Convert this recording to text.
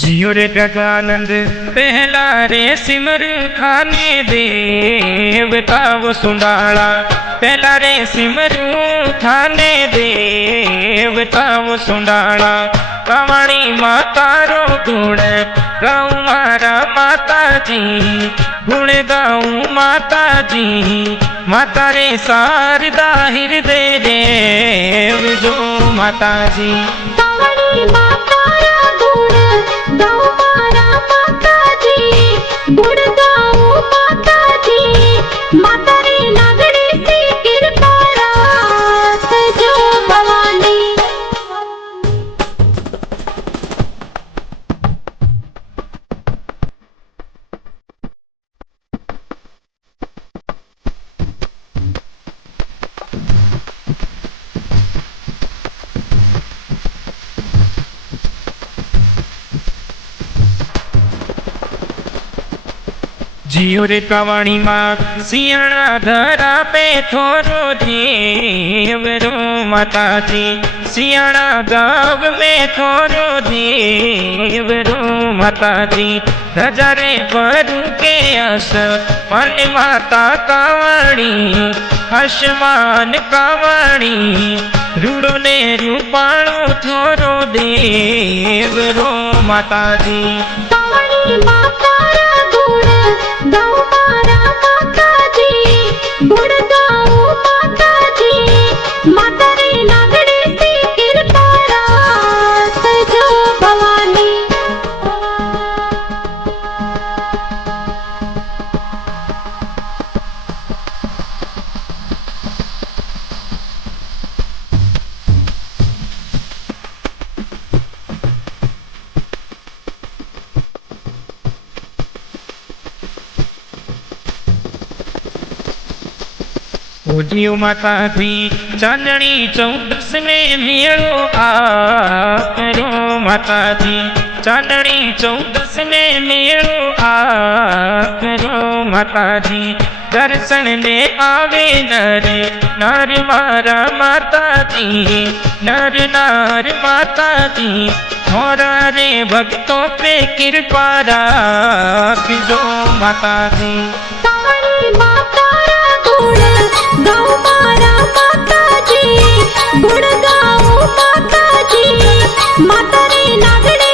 जियो रे गजानंद पहला रे सिमर खाने देवता वो सुंडाला पहला रे सिमर खाने देवता वो सुंडाला कवाणी माता रो गुण गाऊं मारा माता जी गुण गाऊं माता जी माता रे शारदा हृदय देव जो माता जी कवाणी माता रा गुण गाऊं मारा माता जी गुण गाऊं माता जी माता रे नागड़ी सी कृपा रास जो भवानी। जियो रे कवाणी माँ सियाणा धरा पे थोरो देव रो माता जी सियाणा गाँव में थोरो देव रो माता जी हजारे भरू के अस मन माता कावणी आसमान कावणी रूड़ो ने रूपाणो थोरो देव रो माता जी कवाणी माता रा गुण गाऊं मारा माता जी गुण गाऊं माता जी माता रे नागड़ी सी कृपा रास जो भवानी। पूज्यो माता जी चांदनी चौदस में मेड़ो करो माता जी चांदनी चौदस में मेड़ो करो माता जी दर्शन ने आवे नर नार मारा माता जी नर नार माता जी थोड़ा रे भक्तों पे कृपा राखिजो माता जी कवाणी माता रा गुण गाऊं मारा माता जी गुण गाऊं माता जी माता रे नागड़ी